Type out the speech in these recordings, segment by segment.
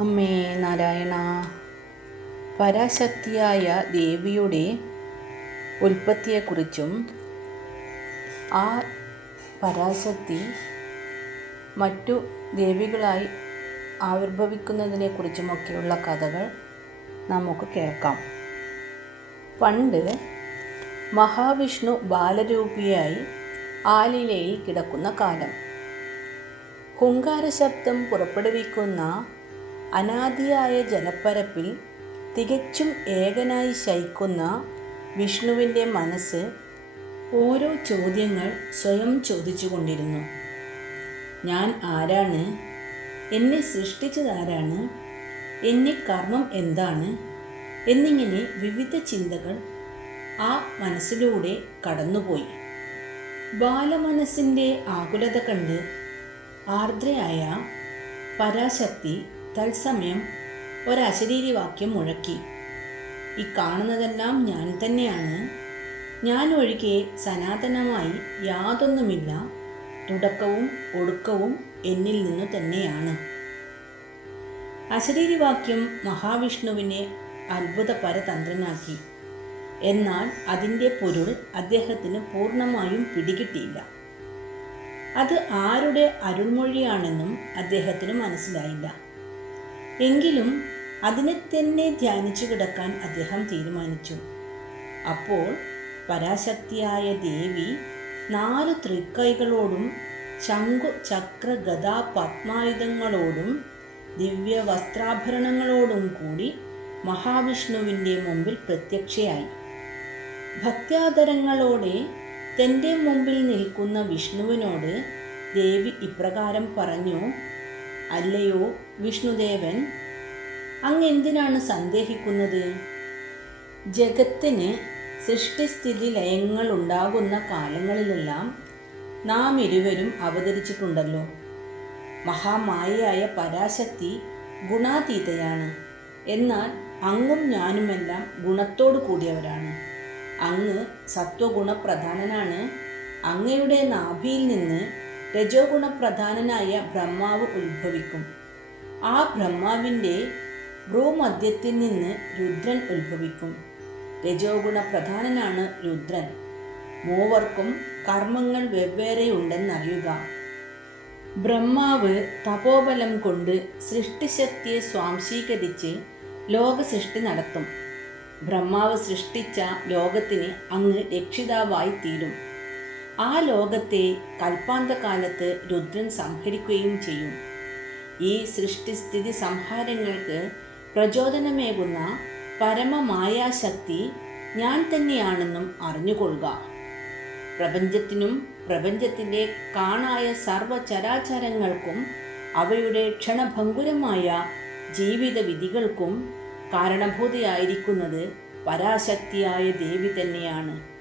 അമ്മേ നാരായണ പരാശക്തിയായ ദേവിയുടെ ഉൽപ്പത്തിയെക്കുറിച്ചും ആ പരാശക്തി മറ്റു ദേവികളായി ആവിർഭവിക്കുന്നതിനെക്കുറിച്ചുമൊക്കെയുള്ള കഥകൾ നമുക്ക് കേൾക്കാം. പണ്ട് മഹാവിഷ്ണു ബാലരൂപിയായി ആലിലയിൽ കിടക്കുന്ന കാലം. ഹുങ്കാരശബ്ദം പുറപ്പെടുവിക്കുന്ന അനാദിയായ ജലപ്പരപ്പിൽ തികച്ചും ഏകനായി ശയിക്കുന്ന വിഷ്ണുവിന്റെ മനസ്സ് ഓരോ ചോദ്യങ്ങൾ സ്വയം ചോദിച്ചുകൊണ്ടിരുന്നു. ഞാൻ ആരാണ്? എന്നെ സൃഷ്ടിച്ചതാരാണ്? എന്നെ കർമ്മം എന്താണ്? എന്നിങ്ങനെ വിവിധ ചിന്തകൾ ആ മനസ്സിലൂടെ കടന്നുപോയി. ബാലമനസ്സിന്റെ ആകുലത കണ്ട് ആർദ്രയായ പരാശക്തി തത്സമയം ഒരശരീരി വാക്യം മുഴക്കി. ഈ കാണുന്നതെല്ലാം ഞാൻ തന്നെയാണ്. ഞാൻ ഒഴികെ സനാതനമായി യാതൊന്നുമില്ല. തുടക്കവും ഒടുക്കവും എന്നിൽ നിന്ന് തന്നെയാണ്. അശരീരി വാക്യം മഹാവിഷ്ണുവിനെ അത്ഭുത പരതന്ത്രനാക്കി എന്നാൽ അതിന്റെ പൊരുൾ അദ്ദേഹത്തിന് പൂർണമായും പിടികിട്ടിയില്ല. അത് ആരുടെ അരുൾമൊഴിയാണെന്നും അദ്ദേഹത്തിന് മനസ്സിലായില്ല. എങ്കിലും അതിനെ തന്നെ ധ്യാനിച്ചു കിടക്കാൻ അദ്ദേഹം തീരുമാനിച്ചു. അപ്പോൾ പരാശക്തിയായ ദേവി നാല് തൃക്കൈകളോടും ശംഖു ചക്ര ഗദാ പത്മായുധങ്ങളോടും ദിവ്യ വസ്ത്രാഭരണങ്ങളോടും കൂടി മഹാവിഷ്ണുവിന്റെ മുമ്പിൽ പ്രത്യക്ഷയായി. ഭക്ത്യാദരങ്ങളോടെ തന്റെ മുമ്പിൽ നിൽക്കുന്ന വിഷ്ണുവിനോട് ദേവി ഇപ്രകാരം പറഞ്ഞു അല്ലയോ വിഷ്ണുദേവൻ? അങ്ങ് എന്തിനാണ് സന്ദേഹിക്കുന്നത്? ജഗത്തിന് സൃഷ്ടിസ്ഥിതി ലയങ്ങൾ ഉണ്ടാകുന്ന കാലങ്ങളിലെല്ലാം നാം ഇരുവരും അവതരിച്ചിട്ടുണ്ടല്ലോ. മഹാമായയായ പരാശക്തി ഗുണാതീതയാണ്. എന്നാൽ അങ്ങും ഞാനുമെല്ലാം ഗുണത്തോടു കൂടിയവരാണ്. അങ്ങ് സത്വഗുണപ്രധാനനാണ്. അങ്ങയുടെ നാഭിയിൽ നിന്ന് രജോ ഗുണപ്രധാനനായ ബ്രഹ്മാവ് ഉത്ഭവിക്കും. ആ ബ്രഹ്മാവിന്റെ ഭ്രൂമധ്യത്തിൽ നിന്ന് രുദ്രൻ ഉത്ഭവിക്കും. രജോ ഗുണപ്രധാനനാണ് രുദ്രൻ. മൂവർക്കും കർമ്മങ്ങൾ വെവ്വേറെയുണ്ടെന്നറിയുക. ബ്രഹ്മാവ് തപോബലം കൊണ്ട് സൃഷ്ടിശക്തിയെ സ്വാംശീകരിച്ച് ലോകസൃഷ്ടി നടത്തും. ബ്രഹ്മാവ് സൃഷ്ടിച്ച ലോകത്തിന് അങ്ങ് രക്ഷിതാവായി തീരും ആ ലോകത്തെ കൽപ്പാന്തകാലത്ത് രുദ്രൻ സംഹരിക്കുകയും ചെയ്യും. ഈ സൃഷ്ടിസ്ഥിതി സംഹാരങ്ങൾക്ക് പ്രചോദനമേകുന്ന പരമമായാശക്തി ഞാൻ തന്നെയാണെന്നും അറിഞ്ഞുകൊള്ളുക. പ്രപഞ്ചത്തിനും പ്രപഞ്ചത്തിന്റെ കാണായ സർവചരാചരങ്ങൾക്കും അവയുടെ ക്ഷണഭംഗുരമായ ജീവിത വിധികൾക്കും കാരണഭൂതയായിരിക്കുന്നത് പരാശക്തിയായ ദേവി തന്നെയാണ്.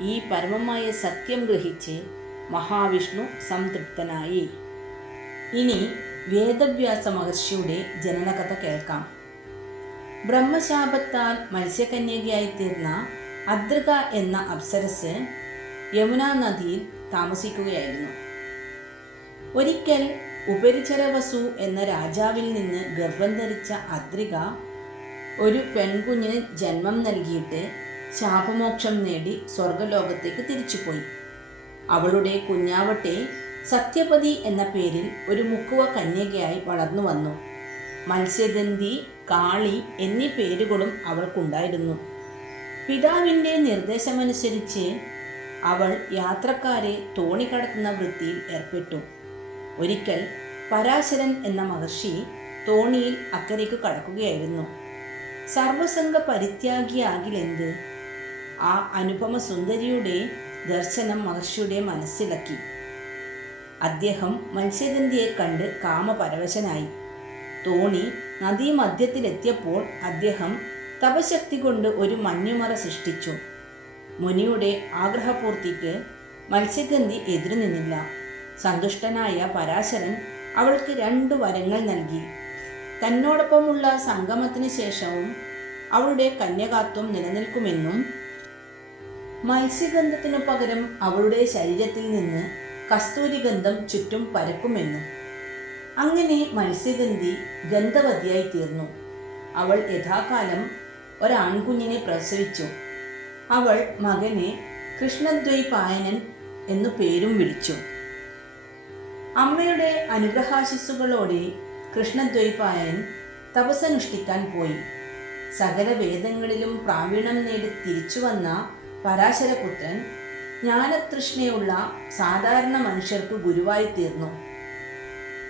ഈ പരമമായ സത്യം ഗ്രഹിച്ച് മഹാവിഷ്ണു സംതൃപ്തനായി. ഇനി വേദവ്യാസ മഹർഷിയുടെ ജനനകഥ കേൾക്കാം. ബ്രഹ്മശാപത്താൽ മത്സ്യകന്യകയായി തീർന്ന അദ്രിക എന്ന അപ്സരസ് യമുനാ നദിയിൽ താമസിക്കുകയായിരുന്നു. ഒരിക്കൽ ഉപരിചരവസു എന്ന രാജാവിൽ നിന്ന് ഗർഭം ധരിച്ച അദ്രിക ഒരു പെൺകുഞ്ഞിന് ജന്മം നൽകിയിട്ട് ശാപമോക്ഷം നേടി സ്വർഗലോകത്തേക്ക് തിരിച്ചുപോയി. അവളുടെ കുഞ്ഞാവട്ടെ സത്യപതി എന്ന പേരിൽ ഒരു മുക്കുവ കന്യകയായി വളർന്നു വന്നു. മത്സ്യഗന്ധി കാളി എന്നീ പേരുകളും അവൾക്കുണ്ടായിരുന്നു. പിതാവിന്റെ നിർദ്ദേശമനുസരിച്ച് അവൾ യാത്രക്കാരെ തോണി കടത്തുന്ന വൃത്തിയിൽ ഏർപ്പെട്ടു. ഒരിക്കൽ പരാശരൻ എന്ന മഹർഷി തോണിയിൽ അക്കരയ്ക്ക് കടക്കുകയായിരുന്നു. സർവസംഘ പരിത്യാഗിയാകിലെന്ത് ആ അനുപമ സുന്ദരിയുടെ ദർശനം മഹർഷിയുടെ മനസ്സിലക്കി. അദ്ദേഹം മത്സ്യഗന്ധിയെ കണ്ട് കാമപരവശനായി. തോണി നദീമധ്യത്തിലെത്തിയപ്പോൾ അദ്ദേഹം തപശക്തി കൊണ്ട് ഒരു മഞ്ഞുമറ സൃഷ്ടിച്ചു. മുനിയുടെ ആഗ്രഹപൂർത്തിക്ക് മത്സ്യഗന്ധി എതിരു നിന്നില്ല. സന്തുഷ്ടനായ പരാശരൻ അവൾക്ക് രണ്ടു വരങ്ങൾ നൽകി. തന്നോടൊപ്പമുള്ള സംഗമത്തിന് ശേഷവും അവളുടെ കന്യകാത്വം നിലനിൽക്കുമെന്നും മത്സ്യഗന്ധത്തിനു പകരം അവളുടെ ശരീരത്തിൽ നിന്ന് കസ്തൂരിഗന്ധം ചുറ്റും പരക്കുമെന്നും. അങ്ങനെ മത്സ്യഗന്ധി ഗന്ധവതിയായി തീർന്നു അവൾ യഥാകാലം ഒരാൺകുഞ്ഞിനെ പ്രസവിച്ചു. അവൾ മകനെ കൃഷ്ണദ്വൈപായനൻ എന്നു പേരും വിളിച്ചു. അമ്മയുടെ അനുഗ്രഹാശിസ്സുകളോടെ കൃഷ്ണദ്വൈപായൻ തപസ്സനുഷ്ഠിക്കാൻ പോയി. സകല വേദങ്ങളിലും പ്രാവീണ്യം നേടി തിരിച്ചു വന്ന പരാശരപുത്രൻ ജ്ഞാനതൃഷ്ണയുള്ള സാധാരണ മനുഷ്യർക്ക് ഗുരുവായി തീർന്നു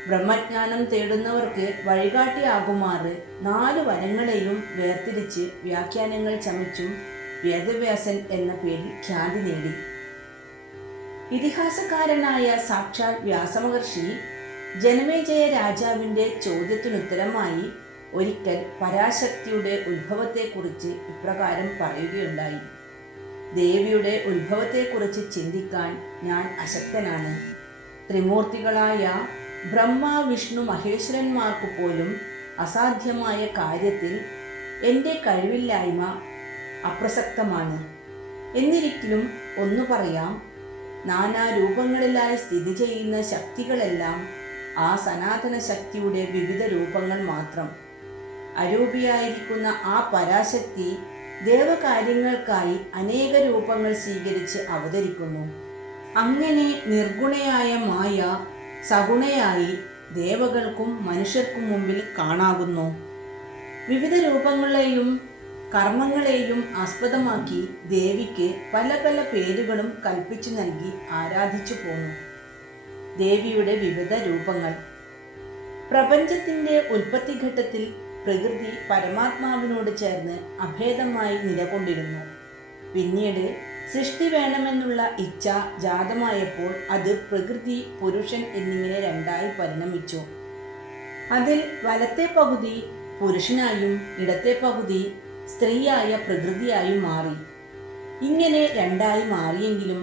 ബ്രഹ്മജ്ഞാനം തേടുന്നവർക്ക് വഴികാട്ടിയാകുമാറ് നാല് വനങ്ങളെയും വേർതിരിച്ച് വ്യാഖ്യാനങ്ങൾ ചമച്ചും വേദവ്യാസൻ എന്ന പേരിൽ ഖ്യാതി നേടി. ഇതിഹാസകാരനായ സാക്ഷാൽ വ്യാസമഹർഷി ജനമേജയ രാജാവിന്റെ ചോദ്യത്തിനുത്തരമായി ഒരിക്കൽ പരാശക്തിയുടെ ഉത്ഭവത്തെക്കുറിച്ച് ഇപ്രകാരം പറയുകയുണ്ടായി. ദേവിയുടെ ഉത്ഭവത്തെക്കുറിച്ച് ചിന്തിക്കാൻ ഞാൻ അശക്തനാണ്. ത്രിമൂർത്തികളായ ബ്രഹ്മ വിഷ്ണു മഹേശ്വരന്മാർക്ക് പോലും അസാധ്യമായ കാര്യത്തിൽ എന്റെ കഴിവില്ലായ്മ അപ്രസക്തമാണ്. എന്നിരിക്കലും ഒന്നു പറയാം നാനാ രൂപങ്ങളിലായി സ്ഥിതി ചെയ്യുന്ന ശക്തികളെല്ലാം ആ സനാതന ശക്തിയുടെ വിവിധ രൂപങ്ങൾ മാത്രം. അരൂപിയായിരിക്കുന്ന ആ പരാശക്തി ദേവകാര്യങ്ങൾക്കായി അനേക രൂപങ്ങൾ സ്വീകരിച്ച് അവതരിക്കുന്നു. അങ്ങനെ നിർഗുണയായ മായ സഗുണയായി ദേവകൾക്കും മനുഷ്യർക്കും മുമ്പിൽ കാണാകുന്നു. വിവിധ രൂപങ്ങളെയും കർമ്മങ്ങളെയും ആസ്പദമാക്കി ദേവിക്ക് പല പല പേരുകളും കൽപ്പിച്ചു നൽകി ആരാധിച്ചു പോന്നു. ദേവിയുടെ വിവിധ രൂപങ്ങൾ. പ്രപഞ്ചത്തിന്റെ ഉൽപ്പത്തിഘട്ടത്തിൽ പ്രകൃതി പരമാത്മാവിനോട് ചേർന്ന് അഭേദമായി നിലകൊണ്ടിരുന്നു. പിന്നീട് സൃഷ്ടി വേണമെന്നുള്ള ഇച്ഛ ജാതമായപ്പോൾ അത് പ്രകൃതി പുരുഷൻ എന്നിങ്ങനെ രണ്ടായി പരിണമിച്ചു. അതിൽ വലത്തെ പകുതി പുരുഷനായും ഇടത്തെ പകുതി സ്ത്രീയായ പ്രകൃതിയായും മാറി. ഇങ്ങനെ രണ്ടായി മാറിയെങ്കിലും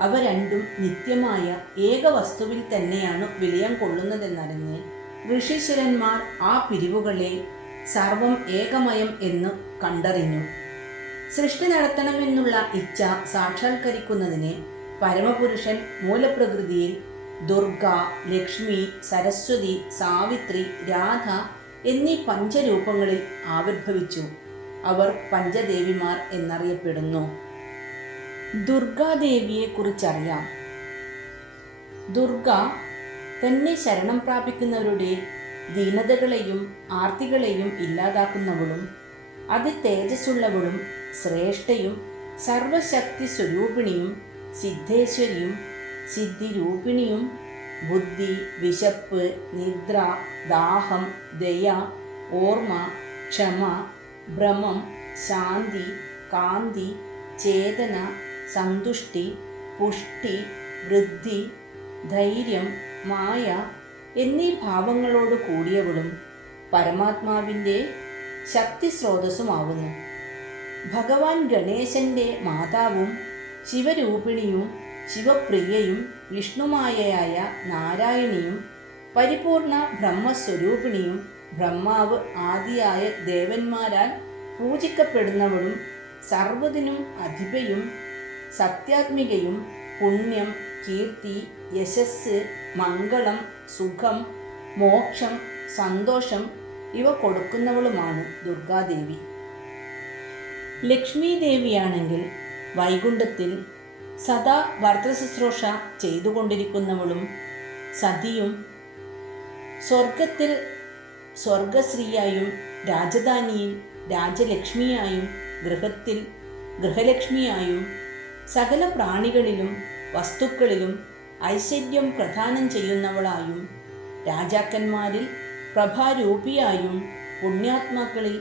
അവ രണ്ടും നിത്യമായ ഏക വസ്തുവിൽ തന്നെയാണ് വിലയം കൊള്ളുന്നതെന്നറിഞ്ഞ് ഋഷീശ്വരന്മാർ ആ പിരിവുകളെ സർവം ഏകമയം എന്ന് കണ്ടറിഞ്ഞു. സൃഷ്ടി നടത്തണമെന്നുള്ള ഇച്ഛ സാക്ഷാത്കരിക്കുന്നതിന് പരമപുരുഷൻ മൂലപ്രകൃതിയിൽ ദുർഗ ലക്ഷ്മി സരസ്വതി സാവിത്രി രാധ എന്നീ പഞ്ചരൂപങ്ങളിൽ ആവിർഭവിച്ചു. അവർ പഞ്ചദേവിമാർ എന്നറിയപ്പെടുന്നു. ദുർഗാദേവിയെ കുറിച്ചറിയാം ദുർഗ തന്നെ ശരണം പ്രാപിക്കുന്നവരുടെ ദീനതകളെയും ആർത്തികളെയും ഇല്ലാതാക്കുന്നവളും അതി തേജസ്സുള്ളവളും ശ്രേഷ്ഠയും സർവശക്തി സ്വരൂപിണിയും സിദ്ധേശ്വരിയും സിദ്ധിരൂപിണിയും ബുദ്ധി വിശപ്പ് നിദ്ര ദാഹം ദയ ഓർമ്മ ക്ഷമ ഭ്രമം ശാന്തി കാന്തി ചേതന സന്തുഷ്ടി പുഷ്ടി വൃദ്ധി ധൈര്യം മായ എന്നീ ഭാവങ്ങളോട് കൂടിയവളും പരമാത്മാവിന്റെ ശക്തി സ്രോതസ്സുമാവുന്നു ഭഗവാൻ ഗണേശന്റെ മാതാവും ശിവരൂപിണിയും ശിവപ്രിയയും വിഷ്ണുമായയായ നാരായണിയും പരിപൂർണ ബ്രഹ്മസ്വരൂപിണിയും ബ്രഹ്മാവ് ആദിയായ ദേവന്മാരാൽ പൂജിക്കപ്പെടുന്നവളും സർവതിനും അധിപയും സത്യാത്മികയും പുണ്യം കീർത്തി യശസ് മംഗളം സുഖം മോക്ഷം സന്തോഷം ഇവ കൊടുക്കുന്നവളുമാണ് ദുർഗാദേവി. ലക്ഷ്മി ദേവിയാണെങ്കിൽ വൈകുണ്ഠത്തിൽ സദാ വർദ്ധശുശ്രൂഷ ചെയ്തുകൊണ്ടിരിക്കുന്നവളും സതിയും സ്വർഗത്തിൽ സ്വർഗശ്രീയായും രാജധാനിയിൽ രാജലക്ഷ്മിയായും ഗൃഹത്തിൽ ഗൃഹലക്ഷ്മിയായും സകല പ്രാണികളിലും വസ്തുക്കളിലും ഐശ്വര്യം പ്രദാനം ചെയ്യുന്നവളായും രാജാക്കന്മാരിൽ പ്രഭാരൂപിയായും പുണ്യാത്മാക്കളിൽ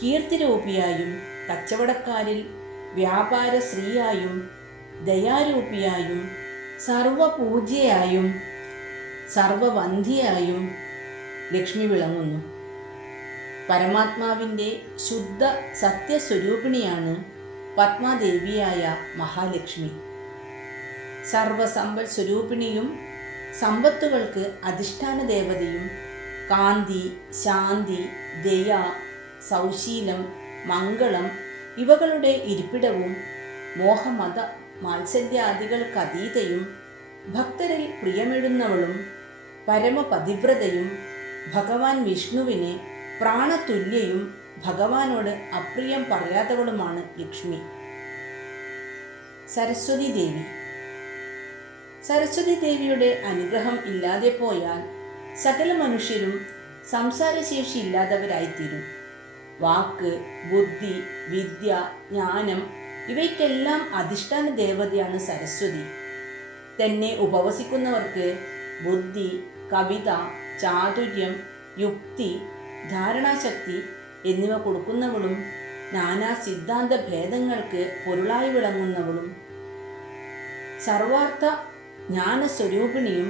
കീർത്തിരൂപിയായും കച്ചവടക്കാരിൽ വ്യാപാര സ്ത്രീയായും ദയാരൂപിയായും സർവപൂജ്യയായും സർവവന്ധിയായും ലക്ഷ്മി വിളങ്ങുന്നു. പരമാത്മാവിന്റെ ശുദ്ധ സത്യസ്വരൂപിണിയാണ് പത്മാദേവിയായ മഹാലക്ഷ്മി. സർവസമ്പൽ സ്വരൂപിണിയും സമ്പത്തുകൾക്ക് അധിഷ്ഠാന ദേവതയും. കാന്തി ശാന്തി ദയ സൗശീലം മംഗളം ഇവകളുടെ ഇരിപ്പിടവും മോഹമത മാത്സര്യാദികൾക്കതീതയും ഭക്തരിൽ പ്രിയമിടുന്നവളും പരമപതിവ്രതയും ഭഗവാൻ വിഷ്ണുവിനെ പ്രാണതുല്യയും ഭഗവാനോട് അപ്രിയം പറയാത്തവളുമാണ് ലക്ഷ്മി. സരസ്വതി ദേവി. സരസ്വതി ദേവിയുടെ അനുഗ്രഹം ഇല്ലാതെ പോയാൽ സകല മനുഷ്യരും സംസാരശേഷി ഇല്ലാത്തവരായിത്തീരും. വാക്ക് ബുദ്ധി വിദ്യ ജ്ഞാനം ഇവയ്ക്കെല്ലാം അധിഷ്ഠാന ദേവതയാണ് സരസ്വതി. തന്നെ ഉപവസിക്കുന്നവർക്ക് ബുദ്ധി കവിത ചാതുര്യം യുക്തി ധാരണാശക്തി എന്നിവ കൊടുക്കുന്നവളും നാനാ സിദ്ധാന്ത ഭേദങ്ങൾക്ക് പൊരുളായി വിളങ്ങുന്നവളും. സർവാർത്ഥ ജ്ഞാനസ്വരൂപിണിയും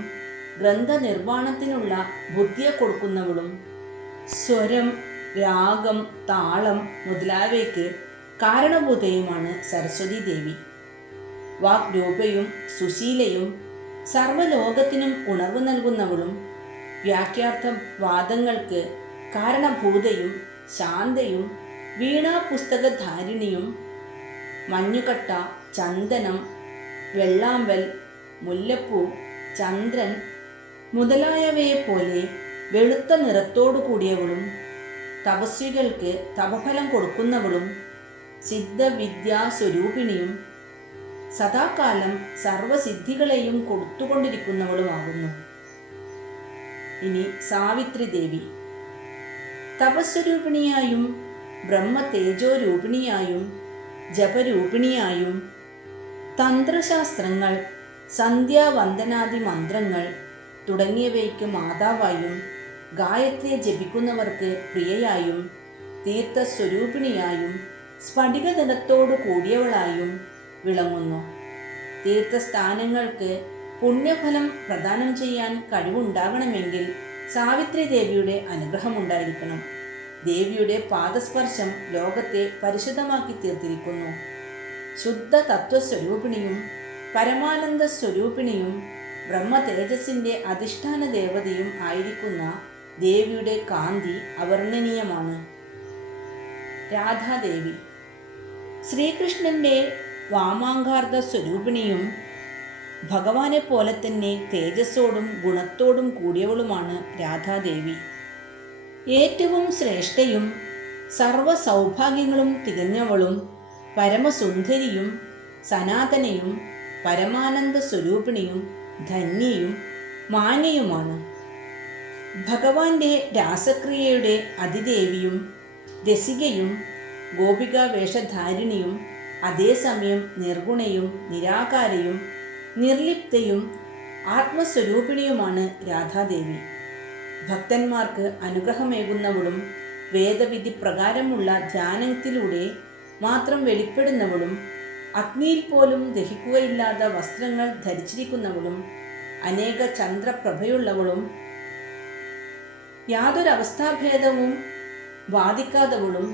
ഗ്രന്ഥനിർമ്മാണത്തിനുള്ള ബുദ്ധിയെ കൊടുക്കുന്നവളും സ്വരം രാഗം താളം മുതലായവയ്ക്ക് കാരണഭൂതയുമാണ് സരസ്വതി ദേവി. വാക്രൂപയും സുശീലയും സർവലോകത്തിനും ഉണർവ് നൽകുന്നവളും വ്യാഖ്യാർത്ഥ വാദങ്ങൾക്ക് കാരണഭൂതയും ശാന്തയും വീണാപുസ്തകധാരിണിയും മഞ്ഞുകട്ട ചന്ദനം വെള്ളാമ്പൽ മുല്ലപ്പൂ ചന്ദ്രൻ മുതലായവയെ പോലെ വെളുത്ത നിറത്തോടു കൂടിയവളും തപസ്വികൾക്ക് തപഫലം കൊടുക്കുന്നവളും സിദ്ധവിദ്യാസ്വരൂപിണിയും സദാകാലം സർവസിദ്ധികളെയും കൊടുത്തുകൊണ്ടിരിക്കുന്നവളുമാകുന്നു. ഇനി സാവിത്രി ദേവി തപസ്വരൂപിണിയായും ബ്രഹ്മതേജോരൂപിണിയായും ജപരൂപിണിയായും തന്ത്രശാസ്ത്രങ്ങൾ സന്ധ്യാവന്ദനാദി മന്ത്രങ്ങൾ തുടങ്ങിയവയ്ക്ക് മാതാവായും ഗായത്രിയെ ജപിക്കുന്നവർക്ക് പ്രിയയായും തീർത്ഥസ്വരൂപിണിയായും സ്ഫടികതലത്തോടു കൂടിയവളായും വിളങ്ങുന്നു. തീർത്ഥസ്ഥാനങ്ങൾക്ക് പുണ്യഫലം പ്രദാനം ചെയ്യാൻ കഴിവുണ്ടാകണമെങ്കിൽ സാവിത്രി ദേവിയുടെ അനുഗ്രഹമുണ്ടായിരിക്കണം. ദേവിയുടെ പാദസ്പർശം ലോകത്തെ പരിശുദ്ധമാക്കി തീർത്തിരിക്കുന്നു. ശുദ്ധ തത്വസ്വരൂപിണിയും പരമാനന്ദ സ്വരൂപിണിയും ബ്രഹ്മ തേജസ്സിന്റെ അധിഷ്ഠാന ദേവതയും ആയിരിക്കുന്ന ദേവിയുടെ കാന്തി അവർണനീയമാണ്. രാധാദേവി. ശ്രീകൃഷ്ണന്റെ വാമാങ്കാർദ്ധ സ്വരൂപിണിയും ഭഗവാനെ പോലെ തന്നെ തേജസ്സോടും ഗുണത്തോടും കൂടിയവളുമാണ് രാധാദേവി. ഏറ്റവും ശ്രേഷ്ഠയും സർവ സൗഭാഗ്യങ്ങളും തികഞ്ഞവളും പരമസുന്ദരിയും സനാതനയും പരമാനന്ദ സ്വരൂപിണിയും ധന്യയും മാന്യയുമാണ്. ഭഗവാന്റെ രാസക്രിയയുടെ അതിദേവിയും രസികയും ഗോപിക വേഷധാരിണിയും അതേസമയം നിർഗുണയും നിരാകാരയും നിർലിപ്തയും ആത്മസ്വരൂപിണിയുമാണ് രാധാദേവി. ഭക്തന്മാർക്ക് അനുഗ്രഹമേകുന്നവളും വേദവിധി പ്രകാരമുള്ള ധ്യാനത്തിലൂടെ മാത്രം വെളിപ്പെടുന്നവളും അഗ്നിയിൽ പോലും ദഹിക്കുകയില്ലാത്ത വസ്ത്രങ്ങൾ ധരിച്ചിരിക്കുന്നവളും അനേക ചന്ദ്രപ്രഭയുള്ളവളും യാതൊരവസ്ഥാഭേദവും ബാധിക്കാത്തവളും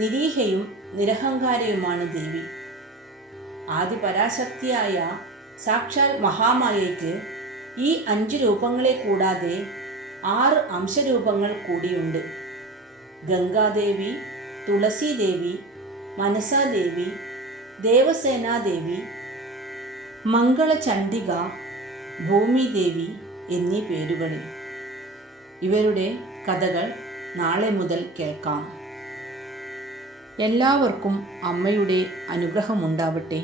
നിരീഹയും നിരഹങ്കാരയുമാണ് ദേവി. ആദിപരാശക്തിയായ സാക്ഷാൽ മഹാമായയ്ക്ക് ഈ അഞ്ച് രൂപങ്ങളെ കൂടാതെ ആറ് അംശരൂപങ്ങൾ കൂടിയുണ്ട്. ഗംഗാദേവി തുളസീദേവി മനസാദേവി ദേവസേനാദേവി മംഗളചണ്ഡിക ഭൂമിദേവി എന്നീ പേരുകളിൽ. ഇവരുടെ കഥകൾ നാളെ മുതൽ കേൾക്കാം. എല്ലാവർക്കും അമ്മയുടെ അനുഗ്രഹമുണ്ടാവട്ടെ.